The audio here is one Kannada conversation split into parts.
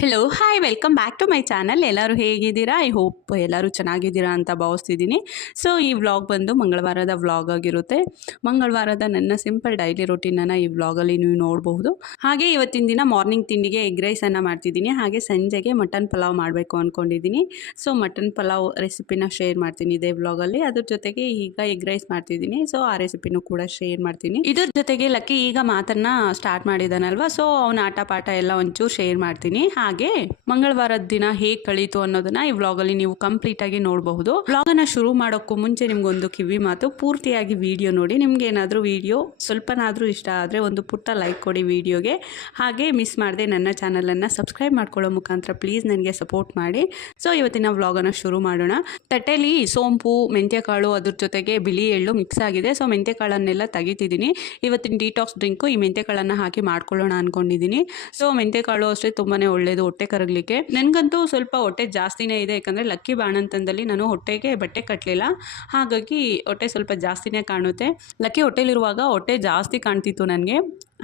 Hello hi welcome back to my channel. ಎಲ್ಲರೂ ಹೇಗಿದ್ದೀರಾ? ಐ ಹೋಪ್ ಎಲ್ಲರೂ ಚೆನ್ನಾಗಿದ್ದೀರಾ ಅಂತ ಭಾವಿಸ್ತಿದ್ದೀನಿ. ಸೊ ಈ ವ್ಲಾಗ್ ಬಂದು ಮಂಗಳವಾರದ ವ್ಲಾಗ್ ಆಗಿರುತ್ತೆ. ಮಂಗಳವಾರದ ನನ್ನ ಸಿಂಪಲ್ ಡೈಲಿ ರೊಟೀನನ್ನು ಈ ವ್ಲಾಗಲ್ಲಿ ನೀವು ನೋಡಬಹುದು. ಹಾಗೆ ಇವತ್ತಿನ ದಿನ ಮಾರ್ನಿಂಗ್ ತಿಂಡಿಗೆ ಎಗ್ ರೈಸನ್ನು ಮಾಡ್ತಿದ್ದೀನಿ. ಹಾಗೆ ಸಂಜೆಗೆ ಮಟನ್ ಪಲಾವ್ ಮಾಡಬೇಕು ಅಂದ್ಕೊಂಡಿದ್ದೀನಿ. ಸೊ ಮಟನ್ ಪಲಾವ್ ರೆಸಿಪಿನ ಶೇರ್ ಮಾಡ್ತೀನಿ ಇದೇ ವ್ಲಾಗಲ್ಲಿ. ಅದ್ರ ಜೊತೆಗೆ ಈಗ ಎಗ್ ರೈಸ್ ಮಾಡ್ತಿದ್ದೀನಿ. ಸೊ ಆ ರೆಸಿಪಿನೂ ಕೂಡ ಶೇರ್ ಮಾಡ್ತೀನಿ. ಇದ್ರ ಜೊತೆಗೆ ಲಕ್ಕಿ ಈಗ ಮಾತನ್ನ ಸ್ಟಾರ್ಟ್ ಮಾಡಿದಾನಲ್ವಾ, ಸೊ ಅವನ ಆಟ ಪಾಠ ಎಲ್ಲ ಒಂಚೂರು ಶೇರ್ ಮಾಡ್ತೀನಿ. ಹಾಗೆ ಮಂಗಳವಾರದ ದಿನ ಹೇಗೆ ಕಳೀತು ಅನ್ನೋದನ್ನ ಈ ವ್ಲಾಗಲ್ಲಿ ನೀವು ಕಂಪ್ಲೀಟ್ ಆಗಿ ನೋಡಬಹುದು. ವ್ಲಾಗನ್ನ ಶುರು ಮಾಡೋಕ್ಕೂ ಮುಂಚೆ ನಿಮ್ಗೊಂದು ಕಿವಿ ಮಾತು, ಪೂರ್ತಿಯಾಗಿ ವಿಡಿಯೋ ನೋಡಿ. ನಿಮ್ಗೆ ಏನಾದರೂ ವಿಡಿಯೋ ಸ್ವಲ್ಪನಾದರೂ ಇಷ್ಟ ಆದರೆ ಒಂದು ಪುಟ್ಟ ಲೈಕ್ ಕೊಡಿ ವಿಡಿಯೋಗೆ. ಹಾಗೆ ಮಿಸ್ ಮಾಡದೆ ನನ್ನ ಚಾನಲನ್ನು ಸಬ್ಸ್ಕ್ರೈಬ್ ಮಾಡ್ಕೊಳ್ಳೋ ಮುಖಾಂತರ ಪ್ಲೀಸ್ ನನಗೆ ಸಪೋರ್ಟ್ ಮಾಡಿ. ಸೊ ಇವತ್ತಿನ ವ್ಲಾಗನ್ನು ಶುರು ಮಾಡೋಣ. ತಟ್ಟೆಲಿ ಸೋಂಪು, ಮೆಂತ್ಯಕಾಳು, ಅದ್ರ ಜೊತೆಗೆ ಬಿಳಿ ಎಳ್ಳು ಮಿಕ್ಸ್ ಆಗಿದೆ. ಸೊ ಮೆಂತ್ಯಕಾಳನ್ನೆಲ್ಲ ತೆಗಿತಿದ್ದೀನಿ. ಇವತ್ತಿನ ಡಿಟಾಕ್ಸ್ ಡ್ರಿಂಕು ಈ ಮೆಂತ್ಯಕಾಳನ್ನು ಹಾಕಿ ಮಾಡ್ಕೊಳ್ಳೋಣ ಅಂದ್ಕೊಂಡಿದ್ದೀನಿ. ಸೊ ಮೆಂತ್ಯಕಾಳು ಅಷ್ಟೇ ತುಂಬಾ ಒಳ್ಳೆಯದು ಹೊಟ್ಟೆ ಕರಗಲಿಕ್ಕೆ. ನನಗಂತೂ ಸ್ವಲ್ಪ ಹೊಟ್ಟೆ ಜಾಸ್ತಿನೇ ಇದೆ, ಯಾಕಂದರೆ ಲಕ್ಕಿ ಬಾಣಂತನದಲ್ಲಿ ನಾನು ಹೊಟ್ಟೆಗೆ ಬಟ್ಟೆ ಕಟ್ಟಲಿಲ್ಲ. ಹಾಗಾಗಿ ಹೊಟ್ಟೆ ಸ್ವಲ್ಪ ಜಾಸ್ತಿನೇ ಕಾಣುತ್ತೆ. ಲಕ್ಕಿ ಹೊಟ್ಟೆಲಿರುವಾಗ ಹೊಟ್ಟೆ ಜಾಸ್ತಿ ಕಾಣ್ತಿತ್ತು ನನಗೆ.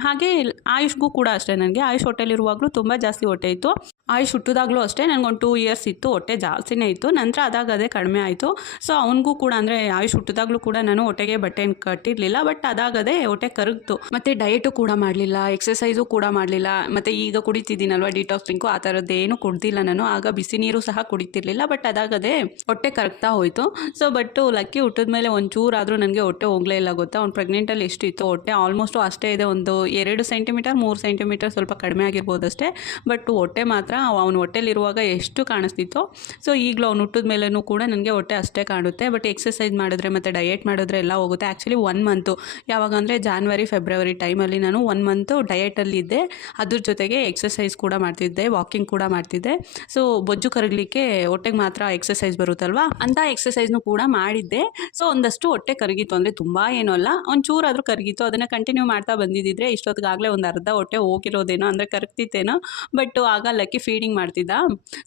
ಹಾಗೆ ಆಯುಷ್ಗೂ ಕೂಡ ಅಷ್ಟೇ. ನನಗೆ ಆಯುಷ್ ಹೊಟ್ಟೆಲಿರುವಾಗಲೂ ತುಂಬ ಜಾಸ್ತಿ ಹೊಟ್ಟೆ ಇತ್ತು. ಆಯುಷ್ ಹುಟ್ಟಿದಾಗಲೂ ಅಷ್ಟೇ ನನಗೊಂದು 2 ಇಯರ್ಸ್ ಇತ್ತು, ಹೊಟ್ಟೆ ಜಾಸ್ತಿನೇ ಇತ್ತು. ನಂತರ ಅದೇ ಕಡಿಮೆ ಆಯಿತು. ಸೊ ಅವನಿಗೂ ಕೂಡ ಅಂದರೆ ಆಯುಷ್ ಹುಟ್ಟಿದಾಗಲೂ ಕೂಡ ನಾನು ಹೊಟ್ಟೆಗೆ ಬಟ್ಟೆನ ಕಟ್ಟಿರಲಿಲ್ಲ. ಬಟ್ ಅದೇ ಹೊಟ್ಟೆ ಕರಗ್ತು. ಮತ್ತು ಡಯಟು ಕೂಡ ಮಾಡಲಿಲ್ಲ, ಎಕ್ಸಸೈಸು ಕೂಡ ಮಾಡಲಿಲ್ಲ. ಮತ್ತು ಈಗ ಕುಡಿತಿದ್ದೀನಲ್ವ ಡಿಟಾಕ್ಸ್ ಡ್ರಿಂಕು, ಆ ಥರದ್ದೇನು ಕುಡ್ದಿಲ್ಲ ನಾನು. ಆಗ ಬಿಸಿ ನೀರು ಸಹ ಕುಡಿತಿರ್ಲಿಲ್ಲ. ಬಟ್ ಅದೇ ಹೊಟ್ಟೆ ಕರಗ್ತಾ ಹೋಯಿತು. ಸೊ ಬಟ್ ಲಕ್ಕಿ ಹುಟ್ಟಿದ ಮೇಲೆ ಒಂಚೂರಾದರೂ ನನಗೆ ಹೊಟ್ಟೆ ಹೋಗಲೇ ಇಲ್ಲ ಗೊತ್ತಾ. ಅವ್ನು ಪ್ರೆಗ್ನೆಂಟಲ್ಲಿ ಎಷ್ಟು ಇತ್ತು ಹೊಟ್ಟೆ ಆಲ್ಮೋಸ್ಟು ಅಷ್ಟೇ ಇದೆ. ಒಂದು 2 ಸೆಂಟಿಮೀಟರ್ 3 ಸೆಂಟಿಮೀಟರ್ ಸ್ವಲ್ಪ ಕಡಿಮೆ ಆಗಿರ್ಬೋದು ಅಷ್ಟೇ. ಬಟ್ ಹೊಟ್ಟೆ ಮಾತ್ರ ಅವನು ಹೊಟ್ಟೆಲಿರುವಾಗ ಎಷ್ಟು ಕಾಣಿಸ್ತಿತ್ತು. ಸೊ ಈಗಲೂ ಅವ್ನು ಹುಟ್ಟಿದ ಮೇಲೂ ಕೂಡ ನನಗೆ ಹೊಟ್ಟೆ ಅಷ್ಟೇ ಕಾಣುತ್ತೆ. ಬಟ್ ಎಕ್ಸಸೈಸ್ ಮಾಡಿದ್ರೆ ಮತ್ತು ಡಯಟ್ ಮಾಡಿದ್ರೆ ಎಲ್ಲ ಹೋಗುತ್ತೆ. ಆ್ಯಕ್ಚುಲಿ 1 ಮಂತು, ಯಾವಾಗ ಅಂದರೆ ಜಾನ್ವರಿ ಫೆಬ್ರವರಿ ಟೈಮಲ್ಲಿ ನಾನು 1 ಮಂತು ಡಯಟಲ್ಲಿದ್ದೆ. ಅದ್ರ ಜೊತೆಗೆ ಎಕ್ಸಸೈಸ್ ಕೂಡ ಮಾಡ್ತಿದ್ದೆ, ವಾಕಿಂಗ್ ಕೂಡ ಮಾಡ್ತಿದ್ದೆ. ಸೊ ಬೊಜ್ಜು ಕರಗಲಿಕ್ಕೆ ಹೊಟ್ಟೆಗೆ ಮಾತ್ರ ಎಕ್ಸಸೈಸ್ ಬರುತ್ತಲ್ವಾ, ಅಂಥ ಎಕ್ಸಸೈಸ್ನು ಕೂಡ ಮಾಡಿದ್ದೆ. ಸೊ ಒಂದಷ್ಟು ಹೊಟ್ಟೆ ಕರಗಿತ್ತು, ಅಂದರೆ ತುಂಬ ಏನೂ ಅಲ್ಲ, ಒಂಚೂರಾದರೂ ಕರಗಿತ್ತು. ಅದನ್ನು ಕಂಟಿನ್ಯೂ ಮಾಡ್ತಾ ಬಂದಿದ್ದಿದ್ರೆ ಇಷ್ಟೊತ್ತಿಗಾಗಲೇ ಒಂದು ಅರ್ಧ ಹೊಟ್ಟೆ ಹೋಗಿರೋದೇನೋ, ಅಂದರೆ ಕರಗ್ತಿತ್ತೇನೋ. ಬಟ್ ಆಗ ಲಕ್ಕಿ ಫೀಡಿಂಗ್ ಮಾಡ್ತಿದ್ದ.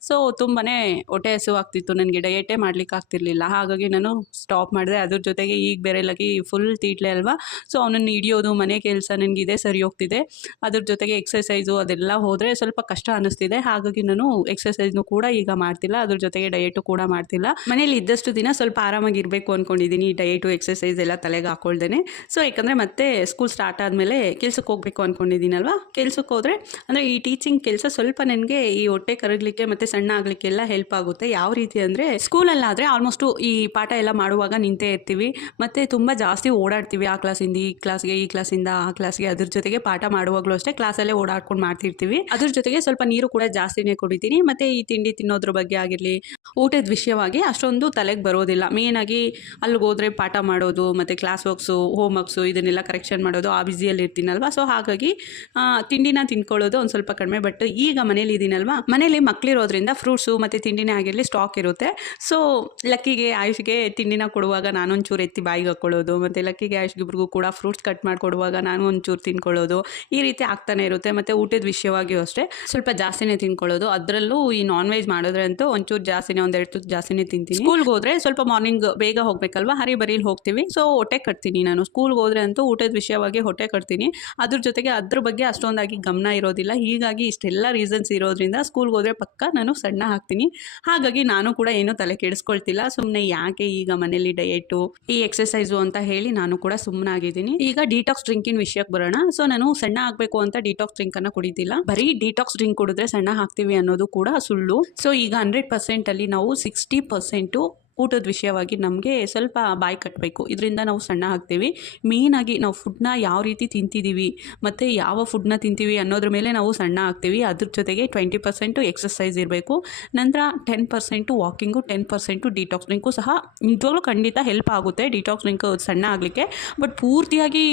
ಸೊ ತುಂಬಾ ಹೊಟ್ಟೆ ಹಸಿವಾಗ್ತಿತ್ತು ನನಗೆ, ಡಯಟೇ ಮಾಡ್ಲಿಕ್ಕೆ ಆಗ್ತಿರ್ಲಿಲ್ಲ. ಹಾಗಾಗಿ ನಾನು ಸ್ಟಾಪ್ ಮಾಡಿದೆ. ಅದ್ರ ಜೊತೆಗೆ ಈಗ ಬೇರೆ ಲಕ್ಕಿ ಫುಲ್ ತೀಟ್ಲೆ ಅಲ್ವಾ. ಸೊ ಅವನನ್ನು ಹಿಡಿಯೋದು, ಮನೆ ಕೆಲಸ ನನಗೆ ಇದೇ ಸರಿ ಹೋಗ್ತಿದೆ. ಅದ್ರ ಜೊತೆಗೆ ಎಕ್ಸಸೈಸು ಅದೆಲ್ಲ ಹೋದರೆ ಸ್ವಲ್ಪ ಕಷ್ಟ ಅನ್ನಿಸ್ತಿದೆ. ಹಾಗಾಗಿ ನಾನು ಎಕ್ಸಸೈಸ್ನು ಕೂಡ ಈಗ ಮಾಡ್ತಿಲ್ಲ. ಅದ್ರ ಜೊತೆಗೆ ಡಯಟು ಕೂಡ ಮಾಡ್ತಿಲ್ಲ. ಮನೇಲಿ ಇದ್ದಷ್ಟು ದಿನ ಸ್ವಲ್ಪ ಆರಾಮಾಗಿರಬೇಕು ಅಂದ್ಕೊಂಡಿದ್ದೀನಿ, ಈ ಡಯಟು ಎಕ್ಸಸೈಸ್ ಎಲ್ಲ ತಲೆಗೆ ಹಾಕೊಳ್ದೇನೆ. ಸೊ ಯಾಕಂದರೆ ಮತ್ತೆ ಸ್ಕೂಲ್ ಸ್ಟಾರ್ಟ್ ಆದಮೇಲೆ ಕೆಲ್ಸಕ್ಕೆ ಹೋಗಬೇಕು ಅಂದ್ಕೊಂಡಿದ್ದೀನಲ್ವ. ಕೆಲ್ಸಕ್ಕೆ ಹೋದರೆ ಅಂದರೆ ಈ ಟೀಚಿಂಗ್ ಕೆಲಸ ಸ್ವಲ್ಪ ನನಗೆ ಈ ಹೊಟ್ಟೆ ಕರಗಲಿಕ್ಕೆ ಮತ್ತು ಸಣ್ಣ ಆಗಲಿಕ್ಕೆಲ್ಲ ಹೆಲ್ಪ್ ಆಗುತ್ತೆ. ಯಾವ ರೀತಿ ಅಂದರೆ ಸ್ಕೂಲಲ್ಲಾದರೆ ಆಲ್ಮೋಸ್ಟು ಈ ಪಾಠ ಎಲ್ಲ ಮಾಡುವಾಗ ನಿಂತೇ ಇರ್ತೀವಿ, ಮತ್ತು ತುಂಬ ಜಾಸ್ತಿ ಓಡಾಡ್ತೀವಿ. ಆ ಕ್ಲಾಸಿಂದ ಈ ಕ್ಲಾಸ್ಗೆ, ಈ ಕ್ಲಾಸಿಂದ ಆ ಕ್ಲಾಸ್ಗೆ. ಅದ್ರ ಜೊತೆಗೆ ಪಾಠ ಮಾಡುವಾಗಲೂ ಅಷ್ಟೇ ಕ್ಲಾಸಲ್ಲೇ ಓಡಾಡ್ಕೊಂಡು ಮಾಡ್ತಿರ್ತೀವಿ. ಅದ್ರ ಜೊತೆಗೆ ಸ್ವಲ್ಪ ನೀರು ಕೂಡ ಜಾಸ್ತಿನೇ ಕುಡಿತೀನಿ. ಮತ್ತು ಈ ತಿಂಡಿ ತಿನ್ನೋದ್ರ ಬಗ್ಗೆ ಆಗಿರಲಿ, ಊಟದ ವಿಷಯವಾಗಿ ಅಷ್ಟೊಂದು ತಲೆಗೆ ಬರೋದಿಲ್ಲ. ಮೇಯ್ನಾಗಿ ಅಲ್ಲಿಗೆ ಹೋದರೆ ಪಾಠ ಮಾಡೋದು ಮತ್ತು ಕ್ಲಾಸ್ ವರ್ಕ್ಸು, ಹೋಮ್ ವರ್ಕ್ಸು ಇದನ್ನೆಲ್ಲ ಕರೆಕ್ಷನ್ ಮಾಡೋದು, ಆ ಬ್ಯುಸಿಯಲ್ಲಿ ಇರ್ತೀನಲ್ವ. ಸೊ ಹಾಗಾಗಿ ತಿಂಡಿನ ತಿನ್ಕೊಳ್ಳೋದು ಒಂದು ಸ್ವಲ್ಪ ಕಡಿಮೆ. ಬಟ್ ಈಗ ಮನೇಲಿ ಇದ್ದೀನಲ್ವ, ಮನೇಲಿ ಮಕ್ಕಳಿರೋದ್ರಿಂದ ಫ್ರೂಟ್ಸು ಮತ್ತು ತಿಂಡಿನೇ ಆಗಿರಲಿ ಸ್ಟಾಕ್ ಇರುತ್ತೆ. ಸೊ ಲಕ್ಕಿಗೆ ಆಯುಷ್ಗೆ ತಿಂಡಿನ ಕೊಡುವಾಗ ನಾನೊಂಚೂರು ಎತ್ತಿ ಬಾಯಿಗೆ ಹಾಕ್ಕೊಳ್ಳೋದು, ಮತ್ತು ಲಕ್ಕಿಗೆ ಆಯುಷ್ಗಿಬ್ರಿಗೂ ಕೂಡ ಫ್ರೂಟ್ಸ್ ಕಟ್ ಮಾಡಿಕೊಡುವಾಗ ನಾನು ಒಂಚೂರು ತಿನ್ಕೊಳ್ಳೋದು, ಈ ರೀತಿ ಆಗ್ತಾನೆ ಇರುತ್ತೆ. ಮತ್ತು ಊಟದ ವಿಷಯವಾಗಿಯೂ ಅಷ್ಟೇ ಸ್ವಲ್ಪ ಜಾಸ್ತಿನೇ ತಿನ್ಕೊಳ್ಳೋದು. ಅದರಲ್ಲೂ ಈ ನಾನ್ ವೆಜ್ ಮಾಡಿದ್ರೆ ಅಂತೂ ಒಂಚೂರು ಜಾಸ್ತಿನೇ, 1-2 ತುತ್ತು ಜಾಸ್ತಿನೇ ತಿಂತೀನಿ. ಸ್ಕೂಲ್ಗೆ ಹೋದರೆ ಸ್ವಲ್ಪ ಮಾರ್ನಿಂಗ್ ಬೇಗ ಹೋಗಬೇಕಲ್ವ, ಹರಿಬರಿಲಿ ಹೋಗ್ತೀವಿ. ಸೊ ಹೊಟ್ಟೆ ಕಟ್ತೀನಿ ನಾನು. ಸ್ಕೂಲ್ಗೆ ಹೋದರೆ ಅಂತೂ ಊಟದ ವಿಷಯವಾಗಿ ಹೊಟ್ಟೆ ಕಟ್ತೀನಿ. ಅದ್ರ ಜೊತೆಗೆ ಅದ್ರ ಬಗ್ಗೆ ಅಷ್ಟೊಂದಾಗಿ ಗಮನ ಇರೋದಿಲ್ಲ. ಹೀಗಾಗಿ ಇಷ್ಟೆಲ್ಲ ರೀಸನ್ಸ್ ಇರೋದ್ರಿಂದ ಸ್ಕೂಲ್ಗೆ ಹೋದರೆ ಪಕ್ಕ ನಾನು ಸಣ್ಣ ಆಗ್ತೀನಿ. ಹಾಗಾಗಿ ನಾನು ಕೂಡ ಏನೂ ತಲೆ ಕೆಡಿಸ್ಕೊಳ್ತಿಲ್ಲ. ಸುಮ್ಮನೆ ಯಾಕೆ ಈಗ ಮನೇಲಿ ಡಯಟು, ಈ ಎಕ್ಸಸೈಸು ಅಂತ ಹೇಳಿ ನಾನು ಕೂಡ ಸುಮ್ಮನಾಗಿದ್ದೀನಿ. ಈಗ ಡಿಟಾಕ್ಸ್ ಡ್ರಿಂಕಿನ ವಿಷಯಕ್ಕೆ ಬರೋಣ. ಸೊ ನಾನು ಸಣ್ಣ ಆಗಬೇಕು ಅಂತ ಡಿಟಾಕ್ಸ್ ಡ್ರಿಂಕನ್ನು ಕುಡಿತಿಲ್ಲ. ಬರೀ ಡಿಟಾಕ್ಸ್ ಡ್ರಿಂಕ್ ಕುಡಿದ್ರೆ ಸಣ್ಣ ಆಗ್ತೀವಿ ಅನ್ನೋದು ಕೂಡ ಸುಳ್ಳು. ಸೊ ಈಗ 100%ಅಲ್ಲಿ ನಾವು 60% ಊಟದ ವಿಷಯವಾಗಿ ನಮಗೆ ಸ್ವಲ್ಪ ಬಾಯಿ ಕಟ್ಟಬೇಕು. ಇದರಿಂದ ನಾವು ಸಣ್ಣ ಆಗ್ತೀವಿ. ಮೇಯ್ನಾಗಿ ನಾವು ಫುಡ್ನ ಯಾವ ರೀತಿ ತಿಂತಿದ್ದೀವಿ ಮತ್ತು ಯಾವ ಫುಡ್ನ ತಿಂತೀವಿ ಅನ್ನೋದ್ರ ಮೇಲೆ ನಾವು ಸಣ್ಣ ಆಗ್ತೀವಿ. ಅದ್ರ ಜೊತೆಗೆ 20% ಎಕ್ಸಸೈಸ್ ಇರಬೇಕು. ನಂತರ 10% ವಾಕಿಂಗು, 10% ಡಿಟಾಕ್ಸ್ ಡ್ರಿಂಕು ಸಹ ನಿಜವಾಗ್ಲೂ ಖಂಡಿತ ಹೆಲ್ಪ್ ಆಗುತ್ತೆ ಡಿಟಾಕ್ಸ್ ಡ್ರಿಂಕು ಸಣ್ಣ ಆಗಲಿಕ್ಕೆ. ಬಟ್ ಪೂರ್ತಿಯಾಗಿ